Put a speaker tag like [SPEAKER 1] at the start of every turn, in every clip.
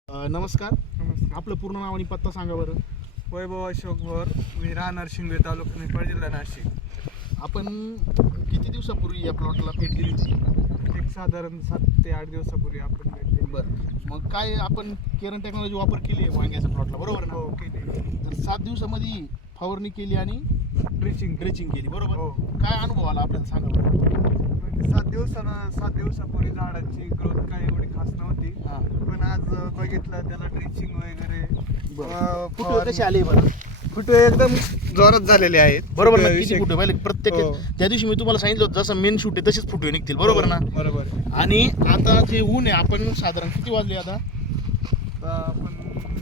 [SPEAKER 1] नमस्कार.
[SPEAKER 2] नमस्कार.
[SPEAKER 1] आपलं पूर्ण नाव आणि पत्ता सांगा बरं.
[SPEAKER 2] वैभव अशोक भोर, मी राहणार शिंदे, तालुका निफाड, जिल्हा नाशिक.
[SPEAKER 1] आपण किती दिवसापूर्वी या प्लॉटला भेट दिली होती?
[SPEAKER 2] एक साधारण 7 ते 8 दिवसापूर्वी आपण भेट दिली.
[SPEAKER 1] बरं, मग काय आपण केरन टेक्नॉलॉजी वापर केली आहे वांग्याच्या प्लॉटला, बरोबर ना?
[SPEAKER 2] हो, केली.
[SPEAKER 1] तर 7 दिवसामध्ये फवारणी केली आणि
[SPEAKER 2] ड्रिचिंग
[SPEAKER 1] ड्रेचिंग केली, बरोबर?
[SPEAKER 2] हो.
[SPEAKER 1] काय अनुभव आला आपल्याला सांगा बरं.
[SPEAKER 2] म्हणजे 7 दिवसापूर्वी झाडाची ग्रोथ काय एवढी खास नव्हती,
[SPEAKER 1] हां,
[SPEAKER 2] पण आज बघितलं त्याला ड्रिचिंग वगैरे
[SPEAKER 1] फुटवे कसे आले बरं?
[SPEAKER 2] फुटवे एकदम जोरात झालेले आहेत.
[SPEAKER 1] बरोबर ना?
[SPEAKER 2] फुटवे
[SPEAKER 1] किती फुटवे पाहिले प्रत्येक
[SPEAKER 2] हो.
[SPEAKER 1] त्या दिवशी मी तुम्हाला सांगितलं होतं जसं मेन शूट आहे तसेच फुटवे निघतील, बरोबर ना?
[SPEAKER 2] बरोबर आहे.
[SPEAKER 1] आणि आता जे ऊन आहे, आपण साधारण किती वाजले आता?
[SPEAKER 2] आता आपण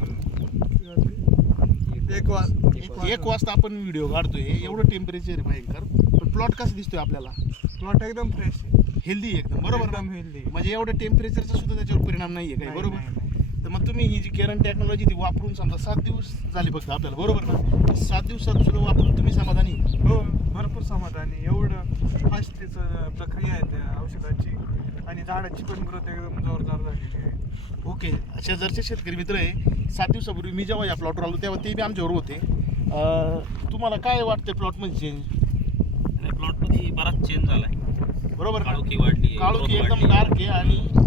[SPEAKER 1] 1 वाजता आपण व्हिडिओ काढतोय, एवढं टेम्परेचर आहे भयंकर, पण प्लॉट कसं दिसतोय आपल्याला?
[SPEAKER 2] प्लॉट एकदम फ्रेश आहे,
[SPEAKER 1] हेल्दी एकदम, बरोबर ना?
[SPEAKER 2] एकदम हेल्दी.
[SPEAKER 1] म्हणजे एवढं टेम्परेचरचा सुद्धा त्याच्यावर परिणाम नाहीये काही, बरोबर? तर मग तुम्ही ही जी केरन टेक्नॉलॉजी ती वापरून समजा 7 दिवस झाले फक्त आपल्याला, बरोबर ना? 7 दिवसात सुद्धा वापरून तुम्ही समाधानी?
[SPEAKER 2] हो, भरपूर समाधानी. एवढं फास्ट त्याचं प्रक्रिया आहे त्या औषधाची, आणि झाडाची पण ग्रोथ एकदम जोरदार झालेली आहे.
[SPEAKER 1] ओके. शेजारचे शेतकरी मित्र आहे, 7 दिवसापूर्वी मी जेव्हा या प्लॉटवर आलो तेव्हा ते बी आमच्यावर होते. तुम्हाला काय वाटतं प्लॉटमध्ये चेंज?
[SPEAKER 3] प्लॉटमध्ये बराच चेंज झालाय.
[SPEAKER 1] बरोबर ना?
[SPEAKER 3] काळोखी वाढली,
[SPEAKER 1] काळोखी
[SPEAKER 3] growth
[SPEAKER 1] एकदम
[SPEAKER 3] वाढली.
[SPEAKER 1] डार्क आहे आणि